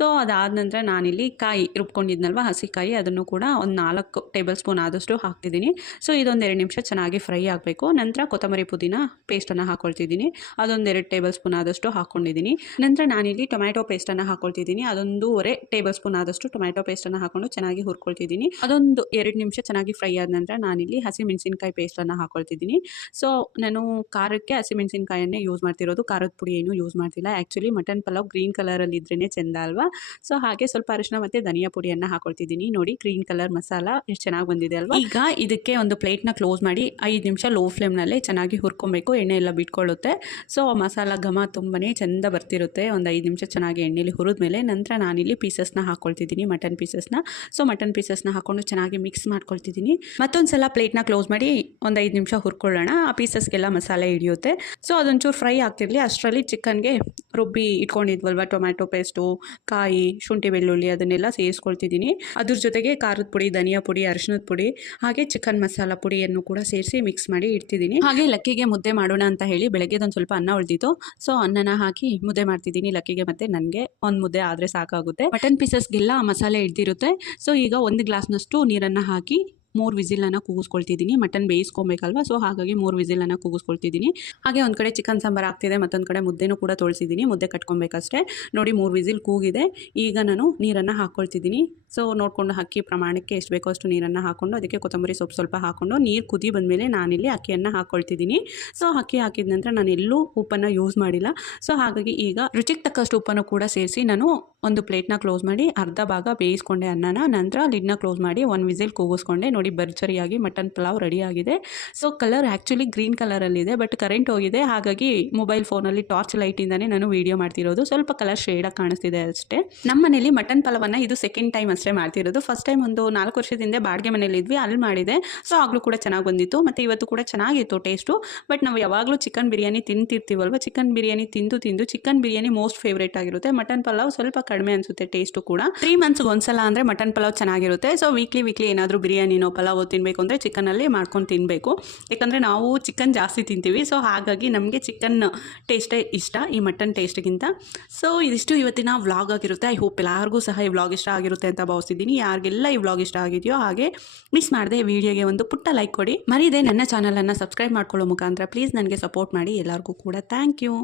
ಸೊ ಅದಾದ ನಂತರ ನಾನಿಲ್ಲಿ ಕಾಯಿ ರುಬ್ಕೊಂಡಿದ್ನಲ್ವ, ಹಸಿಕಾಯಿ, ಅದನ್ನು ಕೂಡ ಒಂದು 4 ಟೇಬಲ್ ಸ್ಪೂನ್ ಆದಷ್ಟು ಹಾಕ್ತಿದ್ದೀನಿ. ಸೊ ಇದೊಂದು 2 ನಿಮಿಷ ಚೆನ್ನಾಗಿ ಫ್ರೈ ಆಗಬೇಕು. ನಂತರ ಕೊತ್ತಂಬರಿ ಪುದೀನ ಪೇಸ್ಟನ್ನು ಹಾಕ್ಕೊಳ್ತಿದ್ದೀನಿ. ಅದೊಂದು 2 ಟೇಬಲ್ ಸ್ಪೂನ್ ಆದಷ್ಟು ಹಾಕ್ಕೊಂಡಿದ್ದೀನಿ. ನಂತರ ನಾನಿಲ್ಲಿ ಟೊಮ್ಯಾಟೊ ಪೇಸ್ಟನ್ನು ಹಾಕ್ಕೊಳ್ತಿದ್ದೀನಿ. ಅದೊಂದು 1.5 ಟೇಬಲ್ ಸ್ಪೂನ್ ಆದಷ್ಟು ಟೊಮ್ಯಾಟೊ ಪೇಸ್ಟನ್ನು ಹಾಕ್ಕೊಂಡು ಚೆನ್ನಾಗಿ ಹುರ್ಕೊಳ್ತಿದ್ದೀನಿ. ಅದೊಂದು 2 ನಿಮಿಷ ಚೆನ್ನಾಗಿ ಫ್ರೈ ಆದ ನಂತರ ನಾನಿಲ್ಲಿ ಹಸಿಮೆಣಸಿನ್ಕಾಯಿ ಪೇಸ್ಟನ್ನು ಹಾಕ್ಕೊಳ್ತಿದ್ದೀನಿ. ಸೊ ನಾನು ಖಾರಕ್ಕೆ ಹಸಿಮೆಣಸಿನ್ಕಾಯನ್ನೇ ಯೂಸ್ ಮಾಡ್ತಿರೋದು, ಖಾರದ ಪುಡಿ ಏನೂ ಯೂಸ್ ಮಾಡ್ತಿಲ್ಲ. ಆ್ಯಕ್ಚುಲಿ ಮಟನ್ ಪಲಾವ್ ಗ್ರೀನ್ ಕಲರಲ್ಲಿ ಇದ್ರೇ ಚೆಂದ ಅಲ್ವಾ. ಸೊ ಹಾಗೆ ಸ್ವಲ್ಪ ಅರಿಶಿನ ಮತ್ತು ಧನಿಯಾ ಪುಡಿಯನ್ನು ಹಾಕ್ಕೊಳ್ತಿದ್ದೀನಿ. ನೋಡಿ, ಗ್ರೀನ್ ಕಲರ್ ಮಸಾಲೆ ಮಸಾಲ ಎಷ್ಟು ಚೆನ್ನಾಗಿ ಬಂದಿದೆ ಅಲ್ವಾ. ಈಗ ಇದಕ್ಕೆ ಒಂದು ಪ್ಲೇಟ್ನ ಕ್ಲೋಸ್ ಮಾಡಿ 5 ನಿಮಿಷ ಲೋ ಫ್ಲೇಮ್ನಲ್ಲೇ ಚೆನ್ನಾಗಿ ಹುರ್ಕೊಬೇಕು, ಎಣ್ಣೆ ಎಲ್ಲ ಬಿಟ್ಕೊಳ್ಳುತ್ತೆ. ಸೊ ಮಸಾಲ ಘಮ ತುಂಬಾ ಚೆಂದ ಬರ್ತಿರುತ್ತೆ. ಒಂದು 5 ನಿಮಿಷ ಚೆನ್ನಾಗಿ ಎಣ್ಣೆಲಿ ಹುರಿದ್ಮೇಲೆ ನಂತರ ನಾನಿಲ್ಲಿ ಪೀಸಸ್ನ ಹಾಕ್ಕೊಳ್ತಿದ್ದೀನಿ, ಮಟನ್ ಪೀಸಸ್ನ. ಸೊ ಮಟನ್ ಪೀಸಸ್ನ ಹಾಕ್ಕೊಂಡು ಚೆನ್ನಾಗಿ ಮಿಕ್ಸ್ ಮಾಡ್ಕೊಳ್ತಿದ್ದೀನಿ. ಮತ್ತೊಂದು ಸಲ ಪ್ಲೇಟ್ನ ಕ್ಲೋಸ್ ಮಾಡಿ ಒಂದು 5 ನಿಮಿಷ ಹುರ್ಕೊಳ್ಳೋಣ. ಆ ಪೀಸಸ್ಗೆಲ್ಲ ಮಸಾಲೆ ಹಿಡಿಯುತ್ತೆ. ಸೊ ಅದೊಂಚೂರು ಫ್ರೈ ಆಗ್ತಿರಲಿ, ಅಷ್ಟರಲ್ಲಿ ಚಿಕನ್ಗೆ ರುಬ್ಬಿ ಇಟ್ಕೊಂಡಿದ್ವಲ್ವ ಟೊಮ್ಯಾಟೊ ಪೇಸ್ಟು, ಕಾಯಿ, ಶುಂಠಿ ಬೆಳ್ಳುಳ್ಳಿ ಅದನ್ನೆಲ್ಲ ಸೇರಿಸ್ಕೊಳ್ತಿದ್ದೀನಿ. ಅದ್ರ ಜೊತೆಗೆ ಖಾರದ ಪುಡಿ, ಧನಿಯಾ ಪುಡಿ, ಅರಿಶಿಣದ ಪುಡಿ ಹಾಗೆ ಚಿಕನ್ ಮಸಾಲ ಪುಡಿಯನ್ನು ಕೂಡ ಸೇರಿಸಿ ಮಿಕ್ಸ್ ಮಾಡಿ ಇಡ್ತಿದ್ದೀನಿ. ಹಾಗೆ ಲಕ್ಕಿಗೆ ಮುದ್ದೆ ಮಾಡೋಣ ಅಂತ ಹೇಳಿ ಬೆಳಗ್ಗೆದೊಂದು ಸ್ವಲ್ಪ ಅನ್ನ ಉಳಿದಿತ್ತು. ಸೊ ಅನ್ನನ ಹಾಕಿ ಮುದ್ದೆ ಮಾಡ್ತಿದ್ದೀನಿ ಲಕ್ಕಿಗೆ ಮತ್ತು ನನಗೆ. ಒಂದು ಮುದ್ದೆ ಆದರೆ ಸಾಕಾಗುತ್ತೆ. ಮಟನ್ ಪೀಸಸ್ಗೆಲ್ಲ ಮಸಾಲೆ ಹಿಡ್ದಿರುತ್ತೆ. ಸೊ ಈಗ 1 ಗ್ಲಾಸ್ನಷ್ಟು ನೀರನ್ನು ಹಾಕಿ 3 ವಿಸಿಲನ್ನು ಕೂಗಿಸ್ಕೊಳ್ತಿದ್ದೀನಿ. ಮಟನ್ ಬೇಯಿಸ್ಕೊಬೇಕಲ್ವ, ಸೊ ಹಾಗಾಗಿ 3 ವಿಸಿಲನ್ನು ಕೂಗಿಸ್ಕೊಳ್ತಿದ್ದೀನಿ. ಹಾಗೆ ಒಂದು ಕಡೆ ಚಿಕನ್ ಸಾಂಬಾರು ಆಗ್ತಿದೆ, ಮತ್ತೊಂದು ಕಡೆ ಮುದ್ದೆನೂ ಕೂಡ ತೊಳಿಸಿದ್ದೀನಿ. ಮುದ್ದೆ ಕಟ್ಕೊಬೇಕಷ್ಟೇ. ನೋಡಿ 3 ವಿಸಿಲ್ ಕೂಗಿದೆ. ಈಗ ನಾನು ನೀರನ್ನು ಹಾಕ್ಕೊಳ್ತಿದ್ದೀನಿ. ಸೊ ನೋಡಿಕೊಂಡು ಅಕ್ಕಿ ಪ್ರಮಾಣಕ್ಕೆ ಎಷ್ಟು ಬೇಕೋ ಅಷ್ಟು ನೀರನ್ನು ಹಾಕ್ಕೊಂಡು ಅದಕ್ಕೆ ಕೊತ್ತಂಬರಿ ಸೊಪ್ಪು ಸ್ವಲ್ಪ ಹಾಕ್ಕೊಂಡು ನೀರು ಕುದಿ ಬಂದಮೇಲೆ ನಾನಿಲ್ಲಿ ಅಕ್ಕಿಯನ್ನು ಹಾಕ್ಕೊಳ್ತಿದ್ದೀನಿ. ಸೊ ಅಕ್ಕಿ ಹಾಕಿದ ನಂತರ ನಾನು ಎಲ್ಲೂ ಉಪ್ಪನ್ನು ಯೂಸ್ ಮಾಡಿಲ್ಲ. ಸೊ ಹಾಗಾಗಿ ಈಗ ರುಚಿಗೆ ತಕ್ಕಷ್ಟು ಉಪ್ಪನ್ನು ಕೂಡ ಸೇರಿಸಿ ನಾನು ಒಂದು ಪ್ಲೇಟ್ನ ಕ್ಲೋಸ್ ಮಾಡಿ ಅರ್ಧ ಭಾಗ ಬೇಯಿಸ್ಕೊಂಡೆ ಅನ್ನನ. ನಂತರ ಲಿಡ್ನ ಕ್ಲೋಸ್ ಮಾಡಿ 1 ವಿಸಿಲ್ ಕೂಗಿಸ್ಕೊಂಡೆ. ನೋಡಿ ಭರ್ಜರಿಯಾಗಿ ಮಟನ್ ಪಲಾವ್ ರೆಡಿಯಾಗಿದೆ. ಸೊ ಕಲರ್ ಆ್ಯಕ್ಚುಲಿ ಗ್ರೀನ್ ಕಲರಲ್ಲಿದೆ, ಬಟ್ ಕರೆಂಟ್ ಹೋಗಿದೆ, ಹಾಗಾಗಿ ಮೊಬೈಲ್ ಫೋನಲ್ಲಿ ಟಾರ್ಚ್ ಲೈಟಿಂದನೇ ನಾನು ವೀಡಿಯೋ ಮಾಡ್ತಿರೋದು. ಸ್ವಲ್ಪ ಕಲರ್ ಶೇಡಾಗಿ ಕಾಣಿಸ್ತಿದೆ ಅಷ್ಟೇ. ನಮ್ಮ ಮನೇಲಿ ಮಟನ್ ಪಲಾವನ್ನು ಇದು ಸೆಕೆಂಡ್ ಟೈಮ್ ಅಷ್ಟೇ ಮಾಡ್ತಿರೋದು. ಫಸ್ಟ್ ಟೈಮ್ ಒಂದು 4 ವರ್ಷದಿಂದ ಬಾಡಿಗೆ ಮನೇಲಿ ಇದ್ವಿ, ಅಲ್ಲಿ ಮಾಡಿದೆ. ಸೊ ಆಗಲೂ ಕೂಡ ಚೆನ್ನಾಗಿ ಬಂದಿತ್ತು, ಮತ್ತು ಇವತ್ತು ಕೂಡ ಚೆನ್ನಾಗಿತ್ತು ಟೇಸ್ಟು. ಬಟ್ ನಾವು ಯಾವಾಗಲೂ ಚಿಕನ್ ಬಿರಿಯಾನಿ ತಿಂತಿರ್ತೀವಲ್ವ, ಚಿಕನ್ ಬಿರಿಯಾನಿ ತಿಂದು ಚಿಕನ್ ಬಿರಿಯಾನಿ ಮೋಸ್ಟ್ ಫೇವ್ರೇಟ್ ಆಗಿರುತ್ತೆ. ಮಟನ್ ಪಲಾವ್ ಸ್ವಲ್ಪ ಕಡಿಮೆ ಅನಿಸುತ್ತೆ ಟೇಸ್ಟು ಕೂಡ. 3 ಮಂತ್ಸ್ಗೆ ಒಂದ್ಸಲ ಅಂದರೆ ಮಟನ್ ಪಲಾವ್ ಚೆನ್ನಾಗಿರುತ್ತೆ. ಸೊ ವೀಕ್ಲಿ ಏನಾದರೂ ಬಿರಿಯಾನಿನೋ ಪಲಾವ್ ತಿನ್ನಬೇಕು ಅಂದರೆ ಚಿಕನಲ್ಲಿ ಮಾಡ್ಕೊಂಡು ತಿನ್ನಬೇಕು. ಯಾಕಂದರೆ ನಾವು ಚಿಕನ್ ಜಾಸ್ತಿ ತಿಂತೀವಿ. ಸೊ ಹಾಗಾಗಿ ನಮಗೆ ಚಿಕನ್ ಟೇಸ್ಟೇ ಇಷ್ಟ ಈ ಮಟನ್ ಟೇಸ್ಟ್ಗಿಂತ. ಸೊ ಇದಿಷ್ಟು ಇವತ್ತಿನ ವ್ಲಾಗ್ ಆಗಿರುತ್ತೆ. ಐ ಹೋಪ್ ಎಲ್ಲರಿಗೂ ಸಹ ಈ ವ್ಲಾಗ್ ಇಷ್ಟ ಆಗಿರುತ್ತೆ ಅಂತ ಭಾವಿಸ್ತಿದ್ದೀನಿ. ಯಾರಿಗೆಲ್ಲ ಈ ವ್ಲಾಗ್ ಇಷ್ಟ ಆಗಿದೆಯೋ ಹಾಗೆ ಮಿಸ್ ಮಾಡದೆ ವಿಡಿಯೋಗೆ ಒಂದು ಪುಟ್ಟ ಲೈಕ್ ಕೊಡಿ. ಮರೀದೆ ನನ್ನ ಚಾನಲನ್ನು ಸಬ್ಸ್ಕ್ರೈಬ್ ಮಾಡ್ಕೊಳ್ಳೋ ಮುಖಾಂತರ ಪ್ಲೀಸ್ ನನಗೆ ಸಪೋರ್ಟ್ ಮಾಡಿ. ಎಲ್ಲರಿಗೂ ಕೂಡ ಥ್ಯಾಂಕ್ ಯು.